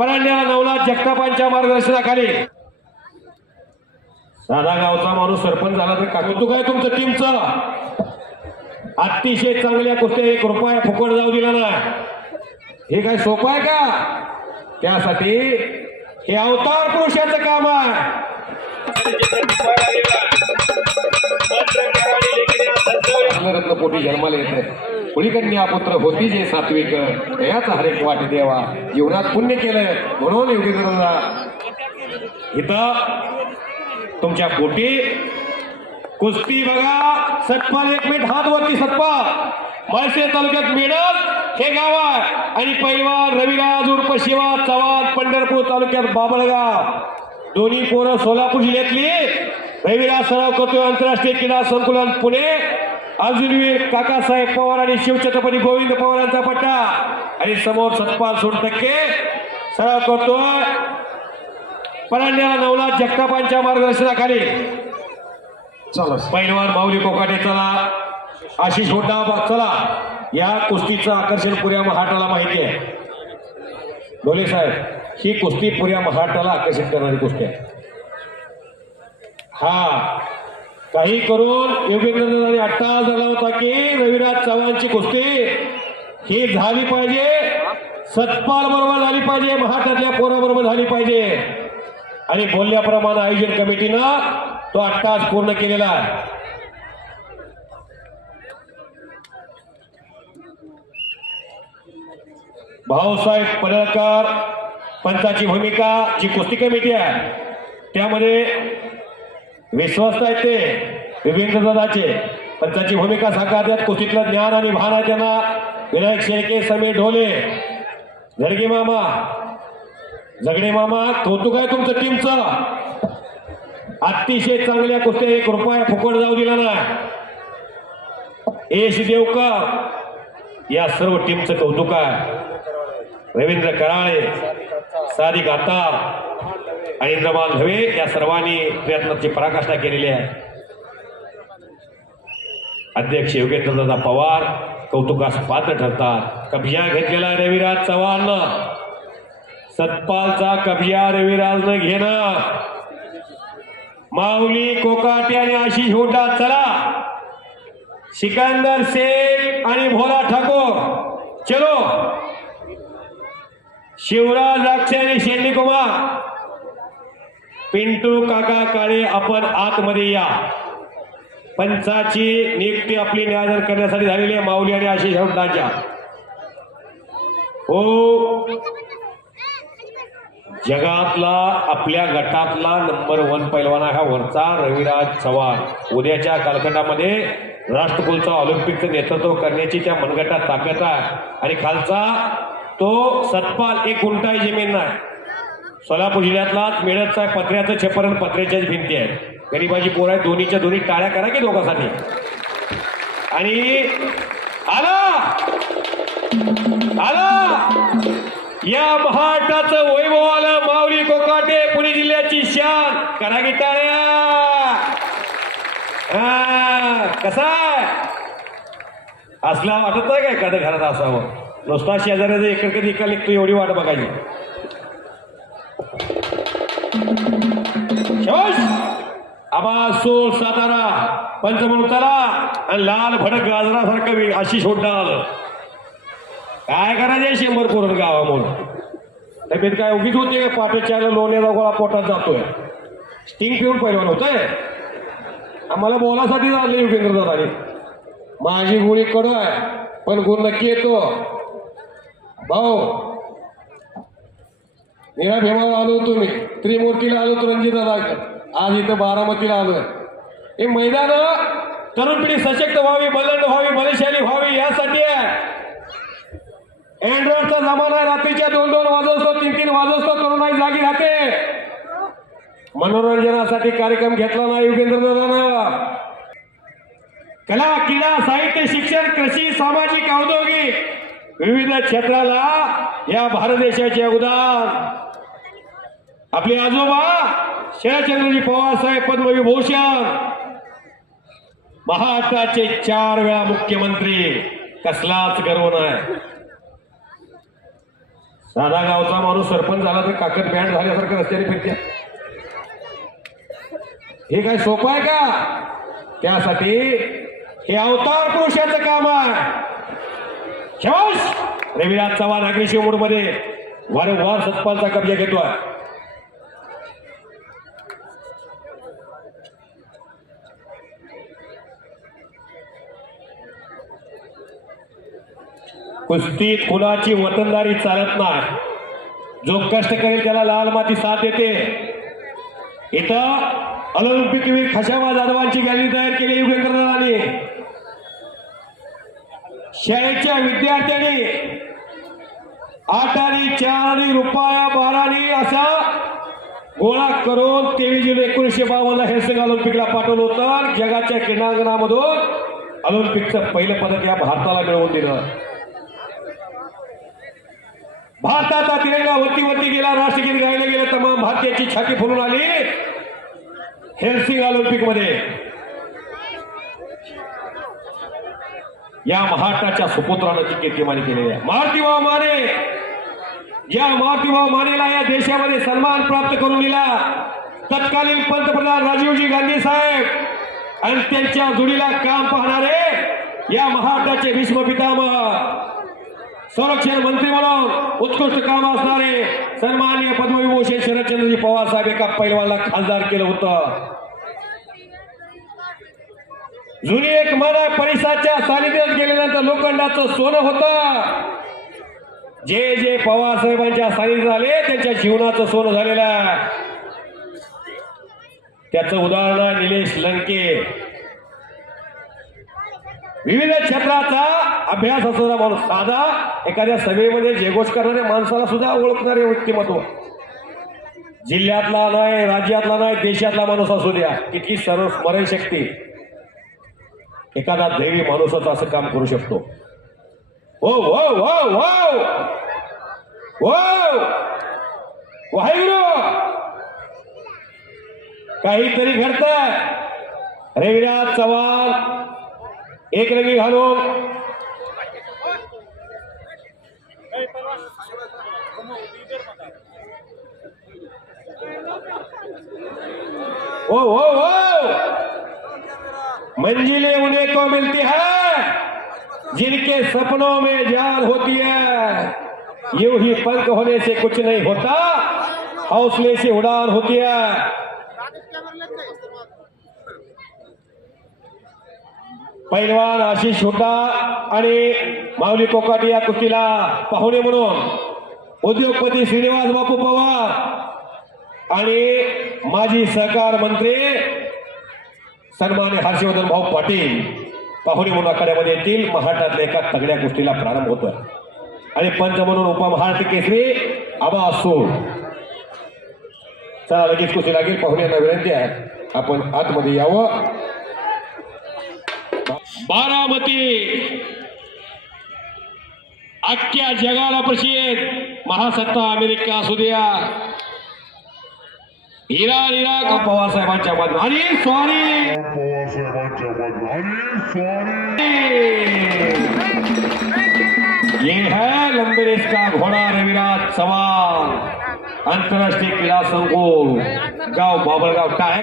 परांड्याला नवनाथ जगतापांच्या मार्गदर्शनाखाली. साधा गावचा माणूस सरपंच झाला तर का तू काय तुमचं टीमचं अतिशय चांगल्या कुस्त्या एक रुपया फुकट जाऊ दिला ना हे काय सोपं आहे का? त्यासाठी हे अवतार पुरुषाचं काम आहे. रत्नपोटी जन्माला येते कुळीकन्या पुत्र होती जे सात्विक याच हरेक वाट देवा. जीवनात पुण्य केलं म्हणून योग्य करूला इथं तुमच्या पोटी कुस्ती बघा. सटपाल एक मिनिट हात वरती सटपाल माळशे तालुक्यात मिळत हे गाव आहे. आणि पैलवान रविराज उर्फ शिवा चव्हाण पंढरपूर तालुक्यात बाबळगाव. दोन्ही पोरं सोलापूर जिल्ह्यातली. रविराज सराव करतोय आंतरराष्ट्रीय क्रीडा संकुलन पुणे. अर्जुनवीर काकासाहेब पवार आणि शिवछत्रपती गोविंद पवारांचा पट्टा आणि समोर सतपाल सोड टक्के. सराव करतोय. परांड्याला नवनाथ जगतापांच्या मार्गदर्शनाखाली. चला. पैलवान माऊली कोकाटे चला. आशिष होड्डा चला. या कुस्तीचं आकर्षण पुऱ्या महाराष्ट्राला माहिती आहे. डोले साहेब ही कुस्ती पुऱ्या महाराष्ट्राला आकर्षित करणारी कुस्ती आहे. हा. काही करून योगेंद्र अट्टा झाला होता की रविराज चव्हाणची कुस्ती. ही झाली पाहिजे. सतपाल बरोबर झाली पाहिजे. महाटातल्या पोराबरोबर झाली पाहिजे. आणि बोलल्याप्रमाणे आयोजन कमिटीनं तो अट्टास पूर्ण केलेला आहे. भाऊसाहेब पडळकर पंचाची भूमिका जी कुस्ती कमिटी आहे त्यामध्ये विश्वस्त आहेत ते. विवेक पण त्याची भूमिका साकारतात कुस्तीतलं ज्ञान आणि भान आहे त्यांना. विनायक शेळके समीर ढोले. झडगे मामा. झगडे मामा कौतुक आहे तुमचं टीमचं अतिशय चांगल्या कुस्त्या. एक रुपया फुकट जाऊ दिला ना एश देवकर. या सर्व टीमचं कौतुक आहे. रवींद्र कराळे. सादिक आतार आणि इंद्रमान हवे या सर्वांनी प्रयत्नाची पराकाष्ठा केलेली आहे. अध्यक्ष योगेंद्रदादा पवार कौतुकास पात्र ठरतात. कब्जा घेतलेला रविराज चव्हाण. सतपालचा कब्जा रविराजनं घेणं. माऊली कोकाटे आणि आशिष होटा चला. सिकंदर शेख आणि भोला ठाकूर चलो. शिवराज अक्षय आणि शेंडी कुमार. पिंटू काका काळे आपण आतमध्ये या. पंचाची नियुक्ती आपली नियोजन करण्यासाठी झालेली आहे माऊली आणि आशिष हौदाच्या हो. जगातला आपल्या गटातला नंबर वन पैलवान हा वरचा रविराज चव्हाण. उद्याच्या कालखंडामध्ये राष्ट्रकुलचा ऑलिम्पिकचं नेतृत्व करण्याची त्या मनगटात ताकद आहे. आणि खालचा तो सतपाल एक गुंठाई जमीन नाही. सोलापूर जिल्ह्यातलाच मिळतचा पत्र्याचं छप्पर आणि पत्र्याच्याच भिंती आहेत. गरीबाची पोर आहे दोन्हीच्या दोन्ही टाळ्या करा की दोघांसाठी. आणि आला! आला! या महाराष्ट्राचं वैभव आलं माऊली कोकाटे पुणे जिल्ह्याची शान. करा की टाळ्या! हा, कसा आहे? असला वाटत नाही काय एखाद्या घरात असावं? नुसता शेजाऱ्याचं एकर कधी एका निघतो एवढी वाट बघायची. आबा सो सातारा पंचमृताला आणि लाल भडक गाजरासारखं वे- अशी होड्डा आलं काय करायचे शंभर पोरं गावामोर तब्येत काय उगीच होते का? पाठच्या लोण्याचा गोळा पोटात जातोय. स्टिंग पिऊन पैलवान होतंय. आम्हाला बोलासाठी झाले योगेंद्र दादाने. माझी गोळी कडू आहे पण गुण नक्की येतो. भाऊ निळ्या भीमाला आलो होतो मी. त्रिमूर्तीला आलो होतो रणजित आज इथं बारामतीला आलोय. हे मैदान तरुण पिढी सशक्त व्हावी बलंड व्हावी बलशाली व्हावी यासाठी आहे. अँड्रॉइडचा जमाना रात्रीच्या दोन दोन वाजवतो तीन तीन वाजवतो तरुणाई जागी राहते. मनोरंजनासाठी कार्यक्रम घेतला नाही योगेंद्र दादानं कला क्रीडा साहित्य शिक्षण कृषी सामाजिक औद्योगिक विविध क्षेत्राला या भारत देशाचे योगदान. आपले आजोबा शरदचंद्रजी पवार साहेब पद्मविभूषण महाराष्ट्राचे चार वेळा मुख्यमंत्री कसलाच गर्व नाही. साधा गावचा माणूस सरपंच झाला तर काकत बँड झाल्यासारखं रस्त्याने फिरते हे काय सोपं आहे का? त्यासाठी हे अवतार पुरुषाचं काम आहे. रविराज चव्हाण अग्निशिवमध्ये वारंवार सतपालचा कब्जा घेतोय. कुस्तीत कुणाची वतनदारी चालत नाही. जो कष्ट करेल त्याला लाल माती साथ देते. इथं ऑलिम्पिक वीर खशाबा जाधवांची गॅलरी तयार केली युगेंद्रनाथांनी. शाळेच्या विद्यार्थ्यांनी आठ आणि चार आणि रुपया बारानी असा गोळा करून तेवीस जुलै एकोणीसशे बावन्न हेल्सिंग ऑलिम्पिकला पाठवलं होतं. जगाच्या क्रीडांगणामधून ऑलिम्पिकचं पहिलं पदक या भारताला मिळवून दिलं. भारताचा तिरंगा वरती वरती गेला राष्ट्रगीत गायला गेलं तमाम भारतीयाची छाती फुलून आली. हेल्सिंग ऑलिम्पिकमध्ये. या महाराष्ट्राच्या सुपुत्रानं ती कीर्तिमानी केलेली आहे. मारुतीभाऊ माने. या मारुतीभाऊ मानेला या देशामध्ये सन्मान प्राप्त करून दिला. तत्कालीन पंतप्रधान राजीवजी गांधी साहेब आणि त्यांच्या जोडीला काम पाहणारे या महाराष्ट्राचे भीष्म पितामह. संरक्षण मंत्री म्हणून उत्कृष्ट काम असणारे सन्मान्य पद्मविभूषण शरदचंद्रजी पवार साहेब एका पैलवानला खासदार केलं होतं. जुनी एक माना परिसाच्या सानिध्यात गेल्यानंतर लोखंडाचं सोनं होतं. जे जे पवार साहेबांच्या सानिध्यात आले त्यांच्या जीवनाचं सोनं झालेलं आहे. त्याचं उदाहरण निलेश लंके. विविध क्षेत्राचा अभ्यास असणारा माणूस साधा एखाद्या सभेमध्ये जयघोष करणाऱ्या माणसाला सुद्धा ओळखणारे व्यक्तिमत्व. जिल्ह्यातला नाही राज्यातला नाही देशातला माणूस असू द्या इतकी सर्व स्मरणशक्ती. एखादा दैवी माणूसच असं काम करू शकतो. हो हो हो हो! हो! वाहिरो काहीतरी घडत रविराज चव्हाण एक रंगी घालून ओ हो ओ। मंजिलें उन्हें को मिलती है, जिनके सपनों में जान होती है। यूँ ही पंख होने से कुछ नहीं होता, हौसले से उड़ान होती है। पैलवान आशिष होता आणि माऊली कोकाटी या कुस्तीला पाहुणे म्हणून उद्योगपती श्रीनिवास बापू पवार आणि माजी सहकार मंत्री सन्मान्य हर्षवर्धन भाऊ पाटील. पाहुणे म्हणून आखाड्यामध्ये येतील. महाराष्ट्रातल्या एका तगड्या गोष्टीला प्रारंभ होतोय. आणि पंच म्हणून उपमहाराष्ट्र केसरी आबा असो चला लगेच कुस्ती लागेल. पाहुण्यांना विनंती आहे. आपण आतमध्ये यावं. बारामती। अख्ख्या जगाला प्रसिद्ध महासत्ता अमेरिका असू द्या इराण इराक। पवार साहेबांच्या मधून आणि सॉरी पवारसाहेबांच्या बदनामी सॉरी ये है लंबे रेस का घोड़ा रविराज चव्हाण आंतरराष्ट्रीय क्रीडा संकुल। गाव बाबळगाव काय